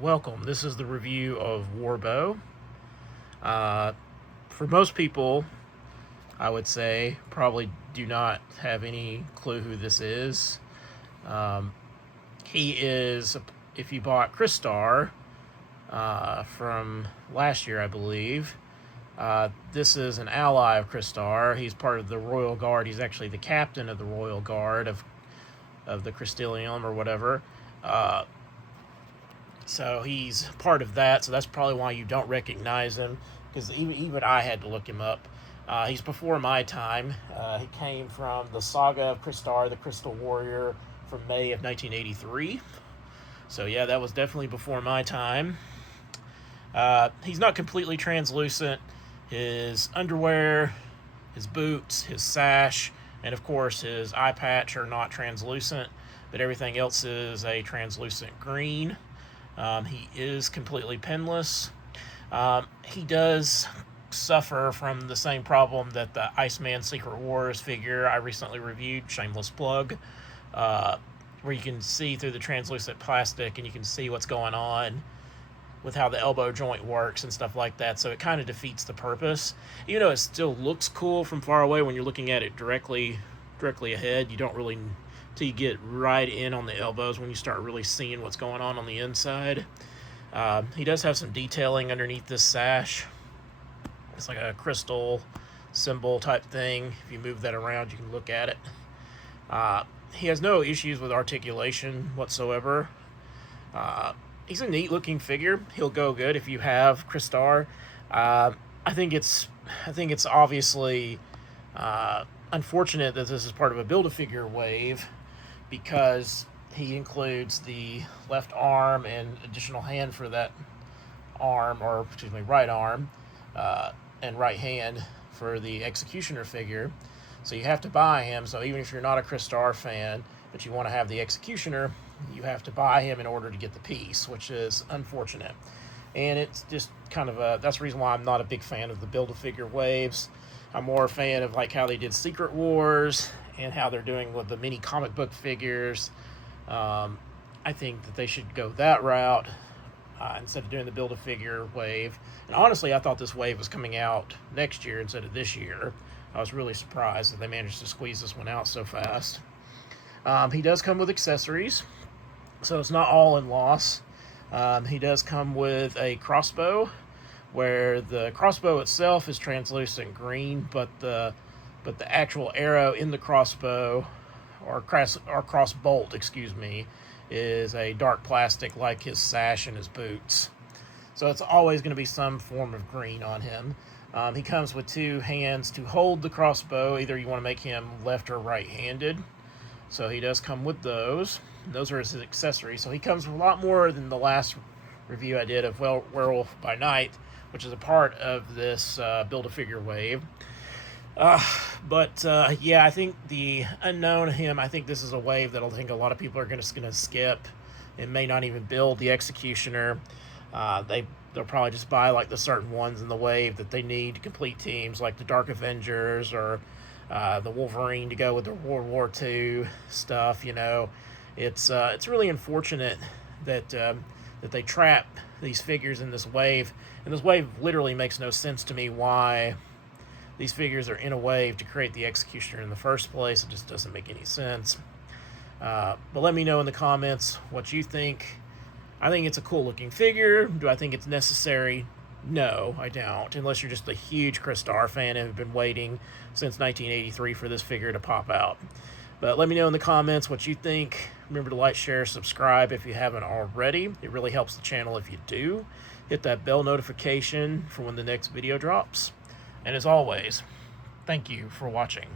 Welcome. This is the review of Warbow. For most people, I would say, probably do not have any clue who this is. He is, if you bought Crystar from last year, I believe, this is an ally of Crystar. He's part of the Royal Guard. He's actually the captain of the Royal Guard of the Crystalium or whatever. So he's part of that, so that's probably why you don't recognize him, because even I had to look him up. He's before my time. He came from the Saga of Crystar, the Crystal Warrior, from May of 1983. So yeah, that was definitely before my time. He's not completely translucent. His underwear, his boots, his sash, and of course his eye patch are not translucent, but everything else is a translucent green. He is completely pinless. He does suffer from the same problem that the Iceman Secret Wars figure I recently reviewed, shameless plug, where you can see through the translucent plastic and you can see what's going on with how the elbow joint works and stuff like that, so it kind of defeats the purpose. Even though it still looks cool from far away when you're looking at it directly ahead, you don't really, till you get right in on the elbows when you start really seeing what's going on the inside. He does have some detailing underneath this sash. It's like a crystal symbol type thing. If you move that around, you can look at it. He has no issues with articulation whatsoever. He's a neat looking figure. He'll go good if you have Crystar. I think it's obviously unfortunate that this is part of a Build-A-Figure wave, because he includes the left arm and additional hand for that arm, or excuse me, right arm, and right hand for the Executioner figure. So you have to buy him. So even if you're not a Crystar fan, but you want to have the Executioner, you have to buy him in order to get the piece, which is unfortunate. And it's just kind of that's the reason why I'm not a big fan of the Build-A-Figure waves. I'm more a fan of like how they did Secret Wars and how they're doing with the mini comic book figures. I think that they should go that route instead of doing the Build-A-Figure wave. And honestly, I thought this wave was coming out next year instead of this year. I was really surprised that they managed to squeeze this one out so fast. He does come with accessories, so it's not all in loss. He does come with a crossbow, where the crossbow itself is translucent green, but the actual arrow in the crossbow, or cross bolt, excuse me, is a dark plastic like his sash and his boots. So it's always going to be some form of green on him. He comes with two hands to hold the crossbow. Either you want to make him left or right-handed. So he does come with those. Those are his accessories. So he comes with a lot more than the last review I did of Werewolf by Night, which is a part of this Build-A-Figure wave. Yeah, I think the unknown him, I think this is a wave that I think a lot of people are just going to skip and may not even build the Executioner. They'll probably just buy like the certain ones in the wave that they need to complete teams, like the Dark Avengers or the Wolverine to go with the World War II stuff. You know, it's really unfortunate that that they trap these figures in this wave, and this wave literally makes no sense to me. Why these figures are in a wave to create the Executioner in the first place? It just doesn't make any sense. But let me know in the comments what you think. I think it's a cool looking figure. Do I think it's necessary? No, I don't. Unless you're just a huge Crystar fan and have been waiting since 1983 for this figure to pop out. But let me know in the comments what you think. Remember to like, share, subscribe if you haven't already. It really helps the channel if you do. Hit that bell notification for when the next video drops. And as always, thank you for watching.